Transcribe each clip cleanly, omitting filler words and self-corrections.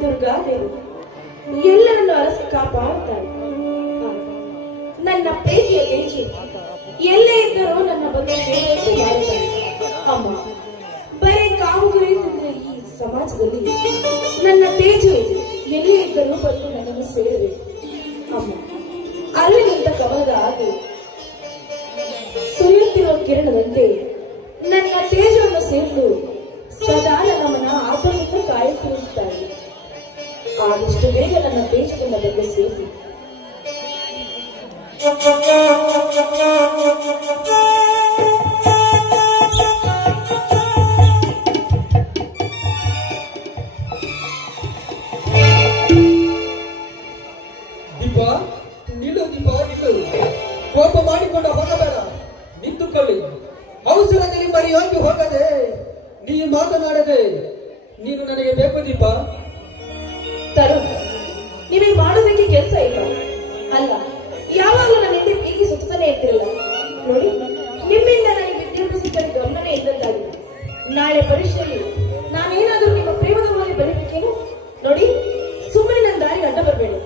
ದುರ್ಗಾದೇವಿ ಎಲ್ಲರನ್ನು ಅರಸಿ ಕಾಪಾಡುತ್ತಾಳೆ. ನನ್ನ ಪ್ರೀತಿಯ ಬೇಜಿ ಎಲ್ಲೇ ಇದ್ದರೂ ನನ್ನ ಬಗ್ಗೆ ಮಾಡುತ್ತಾಳೆ. ಅಮ್ಮ, ಬರೀ ಕಾಮುಗುರಿ ತಂದ್ರೆ ಈ ಸಮಾಜದಲ್ಲಿ ನನ್ನ ತೇಜು ಎಲ್ಲೇ ಇದ್ದರೂ ಬಂದು ನನ್ನನ್ನು ಸೇರಬೇಕು. ಅಮ್ಮ, ಅಲ್ಲಿನಿಂದ ಕಮಲದ ಹಾಗೆ ಸುರಿಯುತ್ತಿರುವ ಕಿರಣದಂತೆ ನನ್ನ ತೇಜವನ್ನು ಸೇರಲು ಸದಾ ನಮ್ಮನ್ನ ಆತನಿಂದ ಕಾಯುತ್ತಿರುತ್ತಾರೆ. ಆದಷ್ಟು ಬೇಗ ನನ್ನ ತೇಜದಿಂದ ಬಗ್ಗೆ ಸೇರಿ ದೀಪ, ನಿಲ್ಲು ದೀಪ, ನಿಲ್ಲು. ಕೋಪ ಮಾಡಿಕೊಂಡ ಹೋಗಬೇಡ, ನಿಂತುಕೊಳ್ಳಿ. ಅವಸರದಲ್ಲಿ ಮರೆಯಾಗಿ ಹೋಗದೆ ನೀ ಮಾತನಾಡದೆ ನೀನು ನನಗೆ ಬೇಕು ದೀಪ. ತರುಣ್, ನೀವೇ ಮಾಡೋದಕ್ಕೆ ಕೆಲಸ ಇಲ್ಲ ಅಲ್ಲ, ಯಾವಾಗಲೂ ನನ್ನ ಹಿಂದೆ ಬೀಗಿ ಸುತ್ತಾನೆ ಇರ್ತಿರಲ್ಲ. ನೋಡಿ, ನಿಮ್ಮಿಂದ ನನಗೆ ವಿದ್ಯಾಭ್ಯಾಸದಲ್ಲಿ ಗಮನನೇ ಇಲ್ಲದಾಗಿದೆ. ನಾಳೆ ಪರೀಕ್ಷೆಯಲ್ಲಿ ನಾನೇನಾದ್ರೂ ನಿಮ್ಮ ಪ್ರೇಮದ ಮೇಲೆ ಬರೀಬೇಕೇನು? ನೋಡಿ, ಸುಮ್ಮನೆ ನನ್ನ ದಾರಿ ಅಡ್ಡ ಬರಬೇಡಿ.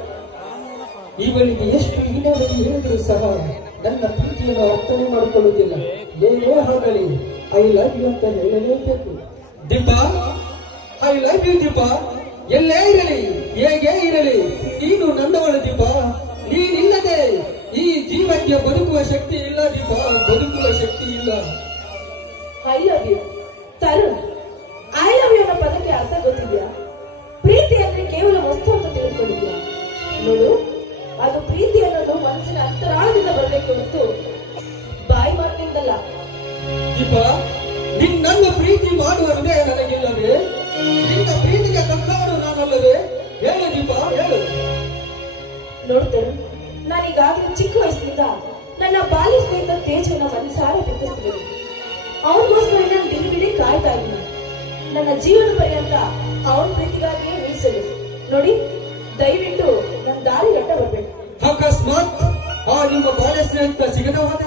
ಇವನಿಗೆ ಎಷ್ಟು ಹೀನಾಗಿ ಹೇಳಿದರೂ ಸಹ ನನ್ನ ಪ್ರೀತಿಯನ್ನು ಅರ್ಥನೆ ಮಾಡಿಕೊಳ್ಳುವುದಿಲ್ಲ. ಏನೇ ಆಗಲಿ ಐ ಲವ್ ಯು ಅಂತ ಹೇಳಲೇಬೇಕು. ದೀಪ, ಐ ಲವ್ ಯು ದೀಪ. ಎಲ್ಲೇ ಇರಲಿ, ಹೇಗೆ ಇರಲಿ, ನೀನು ನನ್ನವಳು ದೀಪ. ನೀನಿಲ್ಲದೆ ಈ ಜೀವಕ್ಕೆ ಬದುಕುವ ಶಕ್ತಿ ಇಲ್ಲ ದೀಪ, ಬದುಕುವ ಶಕ್ತಿ ಇಲ್ಲ. I love you Tarun. I love you ಅನ್ನೋ ಪದಕ್ಕೆ ಅರ್ಥ ಗೊತ್ತಿದ್ಯಾ? ಪ್ರೀತಿ ಅಂದ್ರೆ ಕೇವಲ ವಸ್ತು ಅಂತ ತಿಳ್ಕೊಂಡಿದ್ಯಾ? ನೋಡು, ಅದು ಪ್ರೀತಿ ಅನ್ನೋದು ಮನಸ್ಸಿನ ಅಂತರಾಳದಿಂದ ಬರಬೇಕು ಹೊರತು ಬಾಯಿ ಮಾತಿನಿಂದಲ್ಲ. ದೀಪ, ನಿನ್ನನ್ನು ಪ್ರೀತಿ ಮಾಡುವ ಹೃದಯ ನನಗಿಲ್ಲವೇ? ನಿನ್ನ ಪ್ರೀತಿಗೆ ತಕ್ಕವನು ನಾನಲ್ಲವೇ? ಹೇಳು ದೀಪ, ಹೇಳು. ನೋಡ್ತೇನೆ, ನಾನೀಗಾಗಲೇ ಚಿಕ್ಕ ವಯಸ್ಸಿನಿಂದ ನನ್ನ ಬಾಲ್ಯ ಸ್ನೇಹಿತ ತೇಜವನ್ನ ಮನಸಾರ ಪ್ರೀತಿಸ್ತಿದ್ದೇನೆ. ಅವನಿಗೋಸ್ಕರ ನಾನು ದಿನವಿಡೀ ಕಾಯ್ತಾ ಇದ್ದೀನಿ. ನನ್ನ ಜೀವನ ಪರ್ಯಂತ ಅವನ ಪ್ರೀತಿಗಾಗಿಯೇ ಮೀಸಲು. ನೋಡಿ, ದಯವಿಟ್ಟು ನನ್ನ ದಾರಿ ಗಟ್ಟ ಬರ್ಬೇಕು. ಅಕಸ್ಮಾತ್ ಆ ನಿಮ್ಮ ಬಾಲ್ಯ ಸ್ನೇಹಿತ ಸಿಗದ ಹೋದ?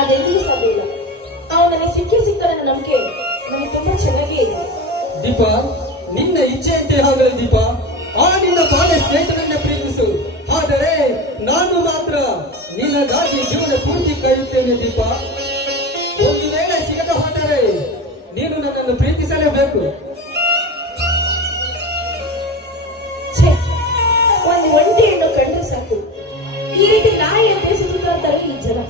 ಅದೆಂದಿಗೂ ಸಾಧ್ಯ ಇಲ್ಲ. ಅವನು ನನಗೆ ಸಿಕ್ಕ ನನ್ನ ನಂಬಿಕೆ ನನಗೆ ತುಂಬಾ ಚೆನ್ನಾಗೇ ಇದೆ. ದೀಪ, ನಿನ್ನ ಇಚ್ಛೆಯಂತೆ ಆಗಲಿ ದೀಪ. ಆ ನಿನ್ನ ಬಾಲ್ಯ ಸ್ನೇಹಿತನನ್ನ ಪ್ರೀತಿಸು. ಆದರೆ ನಾನು ಮಾತ್ರ ನಿನ್ನಗಾಗಿ ಜೀವನ ಪೂರ್ತಿ ಕಾಯುತ್ತೇನೆ ದೀಪ. ಒಂದು ವೇಳೆ ಸಿಗದ ಹೋದರೆ ನೀನು ನನ್ನನ್ನು ಪ್ರೀತಿಸಲೇಬೇಕು. ಒಂದು ಒಂಟಿ ಹೆಣ್ಣು ಕಂಡ್ರೆ ಸಾಕು, ಈ ರೀತಿ ನಾಯಿ ಅಂತ ಸುತ್ತುತ್ತಾರೆ ಈ ಜನ.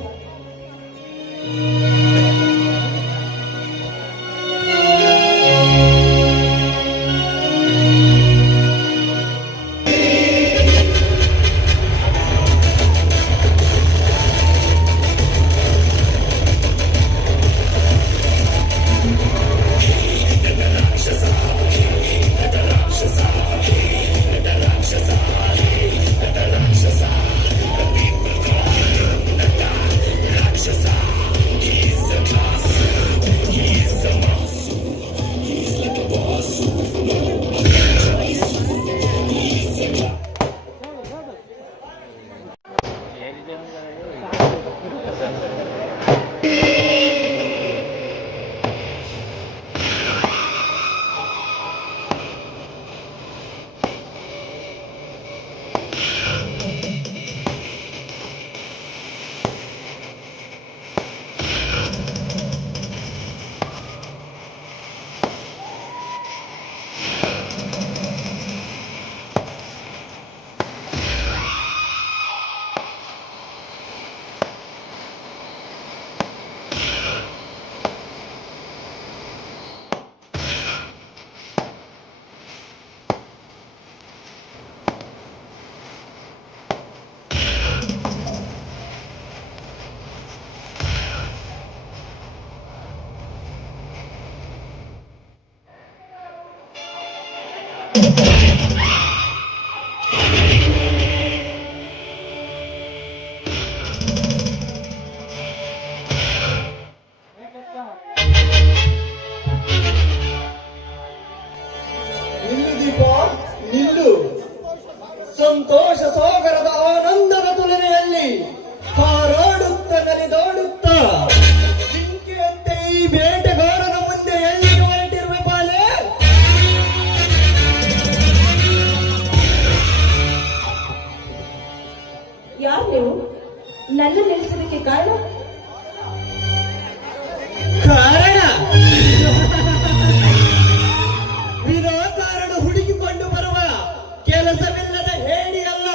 ಸಂತೋಷ ಸಾಗರದ ಆನಂದದ ತುಲನೆಯಲ್ಲಿ ಹಾರಾಡುತ್ತ ನಲಿದಾಡುತ್ತ ಜಿಂಕೆಯಂತೆ ಈ ಬೇಟೆಗಾರನ ಮುಂದೆ ಎಲ್ಲಿಗೆ ಹೊರಟಿರುವೆ ಬಾಲೆ? ಯಾರು ನೀವು? ನನ್ನ ನಿಲ್ಲಿಸಲಿಕ್ಕೆ ಕಾರಣ? ಕಾರಣ ವಿನಾಕಾರಣ ಹುಡುಕಿಕೊಂಡು ಬರುವ ಕೆಲಸವಿಲ್ಲದ ಹೇಡಿಯಲ್ಲ.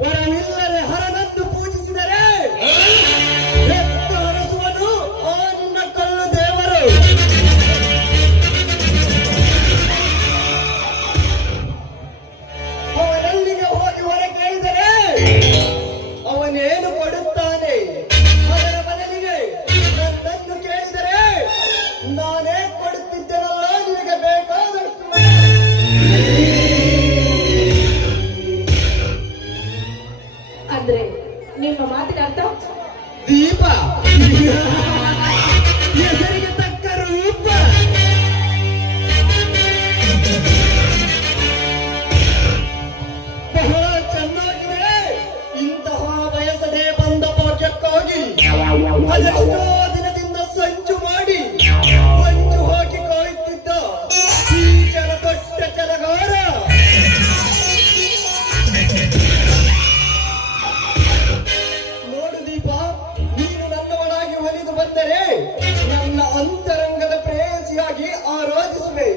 ವರವಿಲ್ಲದೆ ಹರನನ್ನು ಪೂಜಿಸಿದರೆ ಎತ್ತ ಹರಸುವನು ಆ ನಿನ್ನ ಕಲ್ಲು ದೇವರು. ಅವನಲ್ಲಿಗೆ ಹೋಗಿ ಹೊರ ಕೇಳಿದರೆ ಅವನೇನು ಕೊಡುತ್ತಾನೆ? ಅದರ ಬದಲಿಗೆ ನನ್ನನ್ನು ಕೇಳಿದರೆ ನಾನೇ ಕೊಡುತ್ತಿದ್ದೇನಲ್ಲ ನಿನಗೆ ಬೇಕಾದಷ್ಟು. ಅಂದ್ರೆ ನಿಮ್ಮ ಮಾತಿನ ಅರ್ಥ ದೀಪ ಹೆಸರಿಗೆ ತಕ್ಕ ರೂಪ. ಬಹಳ ಚೆನ್ನಾಗಿದೆ. ಇಂತಹ ಬಯಸದೆ ಬಂದ ಭಾಗ್ಯಕ್ಕಾಗಿ ಅದೆಷ್ಟೋ ದಿನದಿಂದ ಸಂಚು ಮಾಡಿ ಮಂಚು ಹಾಕಿ ಕಾಯುತ್ತಿದ್ದ ಈ ದೊಡ್ಡ ಚಲಗಾರ ನೋಡು ದೀಪ, ನೀನು ನನ್ನವನಾಗಿ ಒಲಿದು ಬಂದರೆ ನನ್ನ ಅಂತರಂಗದ ಪ್ರೇಯಸಿಯಾಗಿ ಆರಾಧಿಸುವೆ.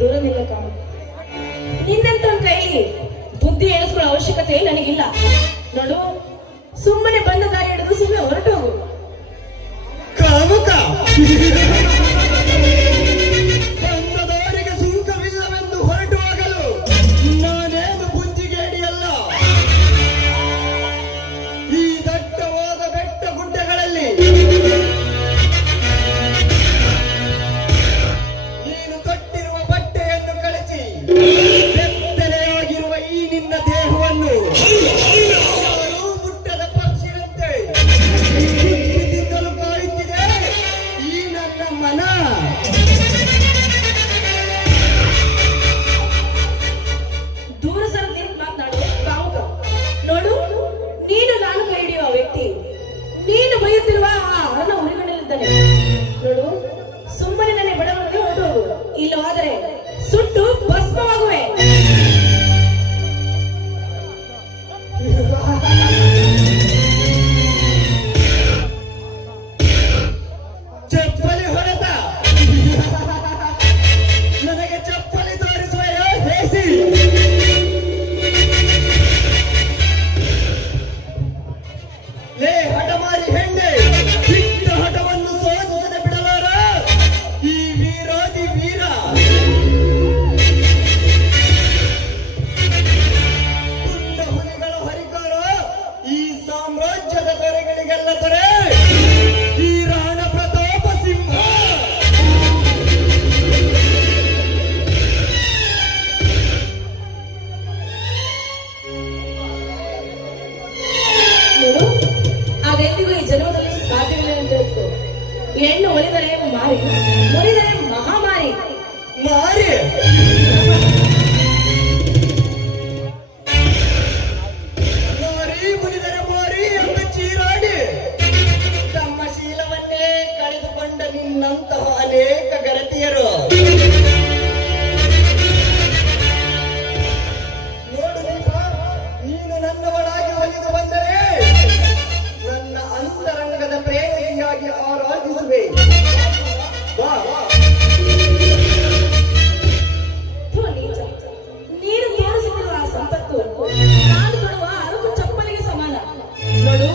ದೂರ ನಿಲ್ಲ ಕಾಮ. ನಿನ್ನಂತ ಕೈಲಿ ಬುದ್ಧಿ ಎಣಿಸ್ಕೊಳ್ಳೋ ಅವಶ್ಯಕತೆ ನನಗಿಲ್ಲ. ನೋಡು, ಸುಮ್ಮನೆ ಬಂದ ದಾರಿ ಹಿಡಿದು ಸುಮ್ಮನೆ ಹೊರಟು ಹೋಗು. ಕಾಮುಕ ಬಂದದವರಿಗೆ ಸುಂಕವಿಲ್ಲವೆಂದು ಹೊರಟು ಹೋಗಲು ನಾನೇನು ಬುದ್ಧಿಗೇಡಿಯಲ್ಲ. ಈ ದಟ್ಟವಾದ ಬೆಟ್ಟ ಗುಡ್ಡಗಳಲ್ಲಿ ನೀನು ಕಟ್ಟಿರುವ ಬಟ್ಟೆಯನ್ನು ಕಳಚಿ ಬೆತ್ತಲೆಯಾಗಿರುವ ಈ ನಿನ್ನ ದೇಹವನ್ನು ಯಾರೂ ಮುಟ್ಟದ ಪಕ್ಷಿಯಂತೆ ತಿನ್ನಲು ಕಾಯುತ್ತಿದೆ ಈ ನನ್ನ ಮನ. ದೂರ ಸರಿದು ಮಾತನಾಡು ಕಾಮುಕ. ನೋಡು, ನೀನು ನಾನು ಕೈ ಹಿಡಿಯುವ ವ್ಯಕ್ತಿ. ನೀನು ಬೈಯುತ್ತಿರುವ ಆ ಅರಣ ಉರಿಗಣ್ಣಲ್ಲಿದ್ದಾನೆ. ನೋಡು, ಸುಮ್ಮನೆ ನನಗೆ ಬಡವನಿಗೆ ಹೊರಟು ಹೋಗು. ಇಲ್ಲವಾದರೆ ಸುಟ್ಟು ಭಸ್ಮವಾಗುವೆ. ಚಪ್ಪಲಿ ಹೊಡೆತ ನನಗೆ ಚಪ್ಪಲಿ ತೋರಿಸುವೆಯೋ ಹೇಸಿ? ಲೇ ಹಠಮಾರಿ ಹೆಣ್ಣೆ, ಬಿಟ್ಟ ಹಠವನ್ನು ಸೋಲಿಸದೆ ಬಿಡಲಾರ ಈ ವೀರಾದಿ ವೀರ. ತುಂಡ ಹುಲಿಗಳ ಹರಿಕಾರ ಈ ಸಾಮ್ರಾಜ್ಯದ ದೊರೆಗಳಿಗೆಲ್ಲ ದೊರೆ ಈ ರಾಣ ಪ್ರತಾಪ ಸಿಂಹ. ನೋಡು, ಅದೆಂದಿಗೂ ಈ ಜನ್ಮದಲ್ಲಿ ಸಾಧ್ಯವಿಲ್ಲ ಅಂತ ಹೇಳ್ತು. ಹೆಣ್ಣು ಒಲಿದರೆ ಮಾರಿ, ಮುರಿದರೆ ಮಹಾಮಾರಿ. ಮಾರಿ ಮಾರಿ ಮುನಿದರೆ ಮಾರಿ ಎಂದು ಚೀರಾಡಿ ತಮ್ಮ ಶೀಲವನ್ನೇ ಕಳೆದುಕೊಂಡ ನಿನ್ನಂತಹ ಅನೇಕ ಗರತಿಯರು. ನೋಡು ದೀಪ, ನೀನು ನನ್ನವಳಾಗಿ ಒಲಿದು ಬಂದರೆ ನನ್ನ ಅಂತರಂಗದ ಪ್ರೇಮಿಯಾಗಿ ಆರಾಧಿಸುವೆ. ಬಾ ಥು, ನೀಚ. ನೀನು ತೋರಿಸುತ್ತಿರುವ ಆ ಸಂಪತ್ತು ನಾನು ತೊಡುವ ಅರಕು ಚಪ್ಪಲಿಗೆ ಸಮಾನ. ನೋಡು,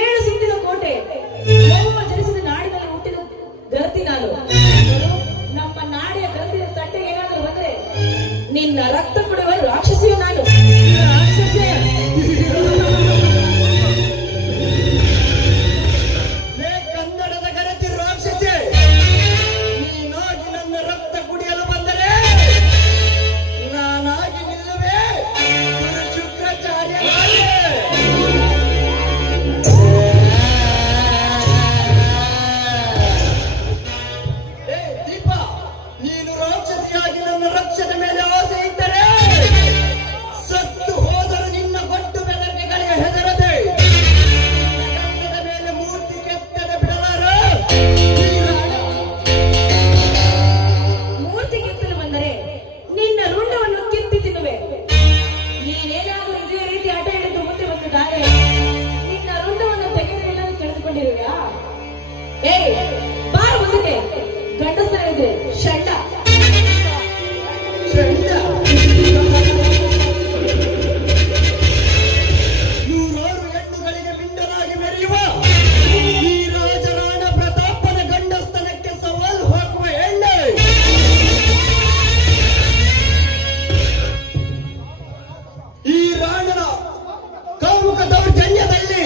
7 ಸುತ್ತಿನ ಕೋಟೆ, ಯೌವ ಜನಿಸಿದ ನಾಡಿನಲ್ಲಿ ಹುಟ್ಟಿದ ಗರತಿ ನಾನು. ನೋಡು, ನಮ್ಮ ನಾಡಿನ ಗರತಿಯ ತಟ್ಟೆಗೆ ಏನಾದರೂ ಬಂದ್ರೆ ನಿನ್ನ ರಕ್ತ ಕುಡಿಯುವ ರಾಕ್ಷಸಿಯು ನಾನು. ರಾಕ್ಷಸೆ. ಲೇ ಕನ್ನಡದ ಗರತಿ ರಾಕ್ಷಸೆ, ನೀನಾಗಿ ನನ್ನ ರಕ್ತ ಕುಡಿಯಲು ಬಂದರೆ ನಾನಾಗಿ ನಿಲ್ಲುವೆ ಗುರು ಶುಕ್ರಾಚಾರ್ಯ. ಏ ದೀಪ, ನೀನು ರಾಕ್ಷಸಿಯಾಗಿ ನನ್ನ ರಕ್ಷದ ಮೇಲೆ ಆಸೆ ಇದ್ದರೆ ಸತ್ತು ಹೋದರೂ ನಿನ್ನ ಗೊಟ್ಟು ಬೆದರಿಕೆಗಳಿಗೆ ಹೆದರದೆ ಗಂಡದ ಮೇಲೆ ಮೂರ್ತಿ ಕೆತ್ತದ ಬಿಡಲಾರ ಈ ರಾಣ. ಮೂರ್ತಿ ಕೆತ್ತಲು ಬಂದರೆ ನಿನ್ನ ರುಂಡವನ್ನು ಕಿತ್ತಿ ತಿನ್ನುವೆ. ನೀನೇನಾದರೂ ಇದೇ ರೀತಿ ಆಟ ಹಿಡಿದು ಮುಂದೆ ಬಂದಿದ್ದಾರೆ ನಿನ್ನ ರುಂಡವನ್ನು ತೆಗೆದಿಲ್ಲ ತಿಳಿದುಕೊಂಡಿರುವೆಯಾ? ಏಯ್, ಬಾರ ಮುಂದಕ್ಕೆ. ಗಂಡಸ್ತರ ಇದೆ ಷಂಡ. ಚಂಡ ನೂರಾರು ಹೆಣ್ಣುಗಳಿಗೆ ಮಿಂಡನಾಗಿ ಮೆರೆಯುವ ಈ ರಾಜರಾಣ ಪ್ರತಾಪನ ಗಂಡಸ್ತನಕ್ಕೆ ಸವಾಲು ಹಾಕುವ ಹೆಣ್ಣೆ. ಈ ರಾಣನ ಕಾಮುಕ ದೌರ್ಜನ್ಯದಲ್ಲಿ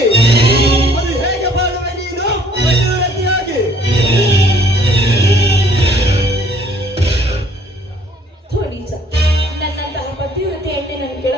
ಅದು ಹೇಗೆ ಬಾಳುವೆ ನೀನು ಮಯೂರತಿಯಾಗಿ? ಥು, ನೀಚ. ಎಣ್ಣೆ ನನ್ನ ಕೆಳ